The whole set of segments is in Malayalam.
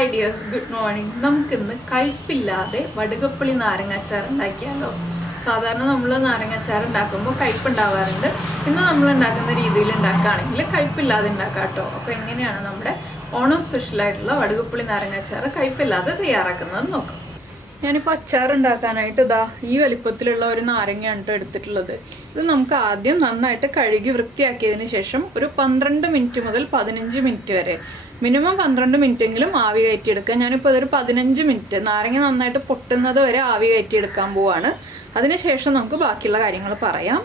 Hi dears, good morning. നമുക്കിന്ന് കയ്പില്ലാതെ വടുകപ്പുളി നാരങ്ങാച്ചാർ ഉണ്ടാക്കിയാലോ. സാധാരണ നമ്മൾ നാരങ്ങാച്ചാർ ഉണ്ടാക്കുമ്പോൾ കയ്പ് ഉണ്ടാവാറുണ്ട്. ഇന്ന് നമ്മൾ ഉണ്ടാക്കുന്ന രീതിയിൽ ഉണ്ടാക്കുകയാണെങ്കിൽ കയ്പില്ലാതെ ഉണ്ടാക്കാം കേട്ടോ. അപ്പോൾ എങ്ങനെയാണ് നമ്മുടെ ഓണം സ്പെഷ്യലായിട്ടുള്ള വടുകപ്പുളി നാരങ്ങാച്ചാർ കയ്പില്ലാതെ തയ്യാറാക്കുന്നത് നോക്കാം. ഞാനിപ്പോൾ അച്ചാർ ഉണ്ടാക്കാനായിട്ട് ഈ വലിപ്പത്തിലുള്ള ഒരു നാരങ്ങയാണ് കേട്ടോ എടുത്തിട്ടുള്ളത്. ഇത് നമുക്ക് ആദ്യം നന്നായിട്ട് കഴുകി വൃത്തിയാക്കിയതിന് ശേഷം ഒരു 12 മിനിറ്റ് മുതൽ 15 മിനിറ്റ് വരെ, മിനിമം 12 മിനിറ്റെങ്കിലും ആവി കയറ്റിയെടുക്കുക. ഞാനിപ്പോൾ അതൊരു 15 മിനിറ്റ് നാരങ്ങ നന്നായിട്ട് പൊട്ടുന്നത് വരെ ആവി കയറ്റിയെടുക്കാൻ പോവാണ്. അതിനുശേഷം നമുക്ക് ബാക്കിയുള്ള കാര്യങ്ങൾ പറയാം.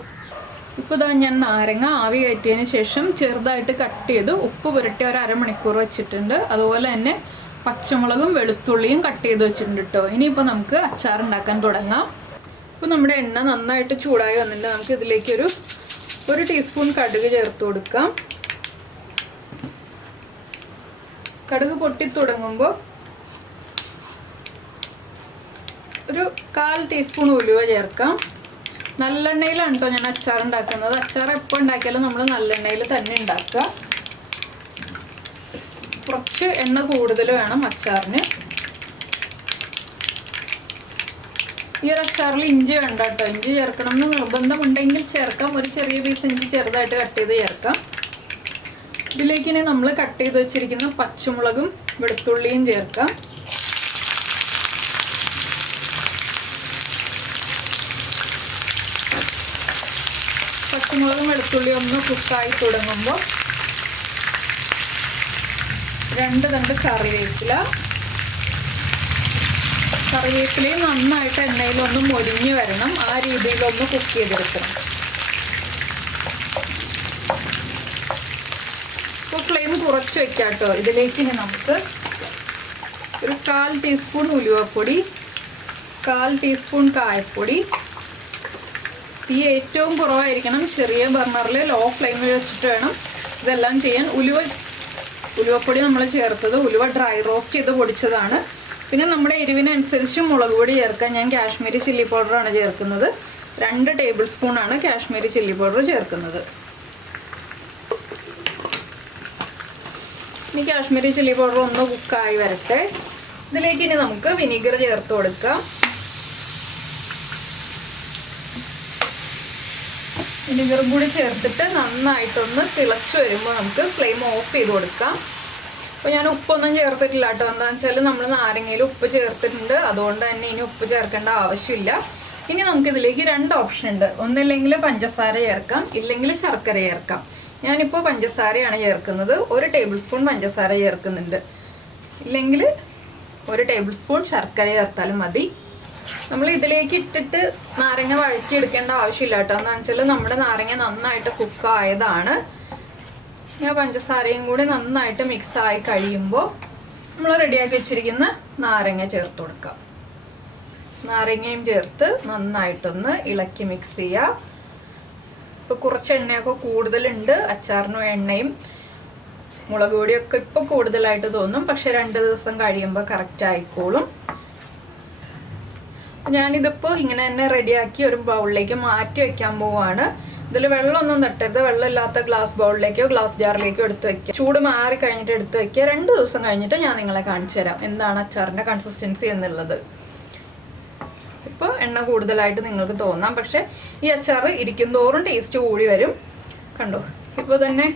ഇപ്പോൾ ഞാൻ നാരങ്ങ ആവി കയറ്റിയതിന് ശേഷം ചെറുതായിട്ട് കട്ട് ചെയ്ത് ഉപ്പ് പുരട്ടി ഒരു അരമണിക്കൂർ വെച്ചിട്ടുണ്ട്. അതുപോലെ തന്നെ പച്ചമുളകും വെളുത്തുള്ളിയും കട്ട് ചെയ്ത് വെച്ചിട്ടുണ്ട് കേട്ടോ. ഇനിയിപ്പോൾ നമുക്ക് അച്ചാർ ഉണ്ടാക്കാൻ തുടങ്ങാം. ഇപ്പോൾ നമ്മുടെ എണ്ണ നന്നായിട്ട് ചൂടായി വന്നിട്ടുണ്ട്. നമുക്ക് ഇതിലേക്ക് ഒരു ടീസ്പൂൺ കടുക് ചേർത്ത് കൊടുക്കാം. കടുക് പൊട്ടി തുടങ്ങുമ്പോൾ ഒരു 1/4 ടീസ്പൂൺ ഉലുവ ചേർക്കാം. നല്ലെണ്ണയിലാണ് കേട്ടോ ഞാൻ അച്ചാർ ഉണ്ടാക്കുന്നത്. അച്ചാർ എപ്പോൾ ഉണ്ടാക്കിയാലും നമ്മൾ നല്ലെണ്ണയിൽ തന്നെ ഉണ്ടാക്കുക. കുറച്ച് എണ്ണ കൂടുതൽ വേണം അച്ചാറിന്. ഈ ഒരു അച്ചാറിൽ ഇഞ്ചി വേണ്ട കേട്ടോ. ഇഞ്ചി ചേർക്കണം എന്ന് നിർബന്ധമുണ്ടെങ്കിൽ ചേർക്കാം. ഒരു ചെറിയ പീസ് ഇഞ്ചി ചെറുതായിട്ട് കട്ട് ചെയ്ത് ചേർക്കാം. ഇതിലേക്ക് ഇനി നമ്മൾ കട്ട് ചെയ്ത് വെച്ചിരിക്കുന്ന പച്ചമുളകും വെളുത്തുള്ളിയും ചേർക്കാം. പച്ചമുളകും വെളുത്തുള്ളിയും ഒന്ന് കുക്കായി തുടങ്ങുമ്പോൾ 2 തണ്ട് കറിവേപ്പിലയും നന്നായിട്ട് എണ്ണയിലൊന്ന് മൊരിഞ്ഞ് വരണം. ആ രീതിയിലൊന്ന് കുക്ക് ചെയ്തെടുക്കണം. ഇപ്പോൾ ഫ്ലെയിം കുറച്ച് വെക്കാം കേട്ടോ. ഇതിലേക്ക് ഇനി നമുക്ക് ഒരു 1/4 ടീസ്പൂൺ ഉലുവപ്പൊടി, 1/4 ടീസ്പൂൺ കായപ്പൊടി, തീ ഏറ്റവും കുറവായിരിക്കണം. ചെറിയ ബർണറിൽ ലോ ഫ്ലെയിമിൽ വെച്ചിട്ട് വേണം ഇതെല്ലാം ചെയ്യാൻ. ഉലുവപ്പൊടി നമ്മൾ ചേർത്തത് ഉലുവ ഡ്രൈ റോസ്റ്റ് ചെയ്ത് പൊടിച്ചതാണ്. പിന്നെ നമ്മുടെ എരിവിനനുസരിച്ച് മുളക് പൊടി ചേർക്കാം. ഞാൻ കാശ്മീരി ചില്ലി പൗഡറാണ് ചേർക്കുന്നത്. 2 ടേബിൾ സ്പൂണാണ് കാശ്മീരി ചില്ലി പൗഡർ ചേർക്കുന്നത്. ഇനി കാശ്മീരി ചില്ലി പൗഡർ ഒന്ന് കുക്കായി വരട്ടെ. ഇതിലേക്ക് ഇനി നമുക്ക് വിനീഗർ ചേർത്ത് കൊടുക്കാം. വിനീഗറും കൂടി ചേർത്തിട്ട് നന്നായിട്ടൊന്ന് തിളച്ച് വരുമ്പോൾ നമുക്ക് ഫ്ലെയിം ഓഫ് ചെയ്ത് കൊടുക്കാം. അപ്പോൾ ഞാൻ ഉപ്പൊന്നും ചേർത്തിട്ടില്ല കേട്ടോ. എന്താണെന്ന് വെച്ചാൽ നമ്മൾ നാരങ്ങയിൽ ഉപ്പ് ചേർത്തിട്ടുണ്ട്. അതുകൊണ്ട് തന്നെ ഇനി ഉപ്പ് ചേർക്കേണ്ട ആവശ്യമില്ല. ഇനി നമുക്കിതിലേക്ക് 2 ഓപ്ഷൻ ഉണ്ട്. ഒന്നില്ലെങ്കിൽ പഞ്ചസാര ചേർക്കാം, ഇല്ലെങ്കിൽ ശർക്കര ചേർക്കാം. ഞാനിപ്പോൾ പഞ്ചസാരയാണ് ചേർക്കുന്നത്. 1 ടേബിൾ സ്പൂൺ പഞ്ചസാര ചേർക്കുന്നുണ്ട്. ഇല്ലെങ്കിൽ 1 ടേബിൾ സ്പൂൺ ശർക്കര ചേർത്താലും മതി. നമ്മൾ ഇതിലേക്ക് ഇട്ടിട്ട് നാരങ്ങ വഴറ്റിയെടുക്കേണ്ട ആവശ്യമില്ല കേട്ടോ. എന്താണെന്ന് വെച്ചാൽ നമ്മുടെ നാരങ്ങ നന്നായിട്ട് കുക്കായതാണ്. ഞാൻ പഞ്ചസാരയും കൂടി നന്നായിട്ട് മിക്സായി കഴിയുമ്പോൾ നമ്മൾ റെഡിയാക്കി വെച്ചിരിക്കുന്ന നാരങ്ങ ചേർത്ത് കൊടുക്കാം. നാരങ്ങയും ചേർത്ത് നന്നായിട്ടൊന്ന് ഇളക്കി മിക്സ് ചെയ്യുക. ഇപ്പോൾ കുറച്ച് എണ്ണയൊക്കെ കൂടുതലുണ്ട്. അച്ചാറിനും എണ്ണയും മുളക് പൊടിയൊക്കെ ഇപ്പോൾ കൂടുതലായിട്ട് തോന്നും. പക്ഷെ 2 ദിവസം കഴിയുമ്പോൾ കറക്റ്റ് ആയിക്കോളും. ഞാനിതിപ്പോൾ ഇങ്ങനെ തന്നെ റെഡിയാക്കി ഒരു ബൗളിലേക്ക് മാറ്റി വയ്ക്കാൻ പോവാണ്. ഇതിൽ വെള്ളമൊന്നും തട്ടരുത്. വെള്ളമില്ലാത്ത ഗ്ലാസ് ബൗളിലേക്കോ ഗ്ലാസ് ജാറിലേക്കോ എടുത്ത് വയ്ക്കുക. ചൂട് മാറി കഴിഞ്ഞിട്ട് എടുത്ത് വയ്ക്കുക. 2 ദിവസം കഴിഞ്ഞിട്ട് ഞാൻ നിങ്ങളെ കാണിച്ചു തരാം എന്താണ് അച്ചാറിൻ്റെ കൺസിസ്റ്റൻസി എന്നുള്ളത്. ഇപ്പോൾ എണ്ണ കൂടുതലായിട്ട് നിങ്ങൾക്ക് തോന്നാം. പക്ഷേ ഈ അച്ചാർ ഇരിക്കും തോറും ടേസ്റ്റ് കൂടി വരും. കണ്ടോ, ഇപ്പോൾ തന്നെ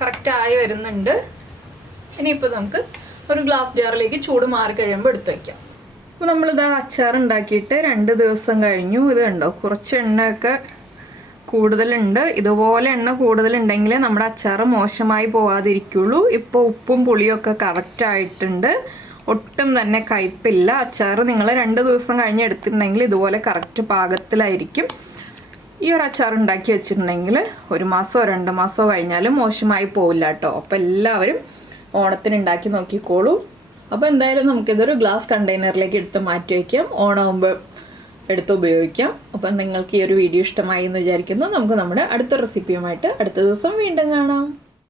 കറക്റ്റായി വരുന്നുണ്ട്. ഇനിയിപ്പോൾ നമുക്ക് ഒരു ഗ്ലാസ് ജാറിലേക്ക് ചൂട് മാറി കഴിയുമ്പോൾ എടുത്ത് വയ്ക്കാം. അപ്പോൾ നമ്മളിതാ അച്ചാർ ഉണ്ടാക്കിയിട്ട് 2 ദിവസം കഴിഞ്ഞു. ഇത് കണ്ടോ, കുറച്ച് എണ്ണയൊക്കെ കൂടുതലുണ്ട്. ഇതുപോലെ എണ്ണ കൂടുതലുണ്ടെങ്കിൽ നമ്മുടെ അച്ചാർ മോശമായി പോകാതിരിക്കുള്ളൂ. ഇപ്പോൾ ഉപ്പും പുളിയൊക്കെ കറക്റ്റായിട്ടുണ്ട്. ഒട്ടും തന്നെ കയ്പില്ല. അച്ചാർ നിങ്ങൾ 2 ദിവസം കഴിഞ്ഞ് എടുത്തിട്ടുണ്ടെങ്കിൽ ഇതുപോലെ കറക്റ്റ് പാകത്തിലായിരിക്കും. ഈ ഒരു അച്ചാർ ഉണ്ടാക്കി വെച്ചിട്ടുണ്ടെങ്കിൽ 1 മാസമോ 2 മാസമോ കഴിഞ്ഞാലും മോശമായി പോവില്ല കേട്ടോ. അപ്പോൾ എല്ലാവരും ഓണത്തിന് ഉണ്ടാക്കി നോക്കിക്കോളൂ. അപ്പോൾ എന്തായാലും നമുക്കിതൊരു ഗ്ലാസ് കണ്ടെയ്നറിലേക്ക് എടുത്ത് മാറ്റി വയ്ക്കാം. ഓണമാകുമ്പോൾ എടുത്ത് ഉപയോഗിക്കാം. അപ്പം നിങ്ങൾക്ക് ഈ ഒരു വീഡിയോ ഇഷ്ടമായി എന്ന് വിചാരിക്കുന്നു. നമുക്ക് നമ്മുടെ അടുത്ത റെസിപ്പിയുമായിട്ട് അടുത്ത ദിവസം വീണ്ടും കാണാം.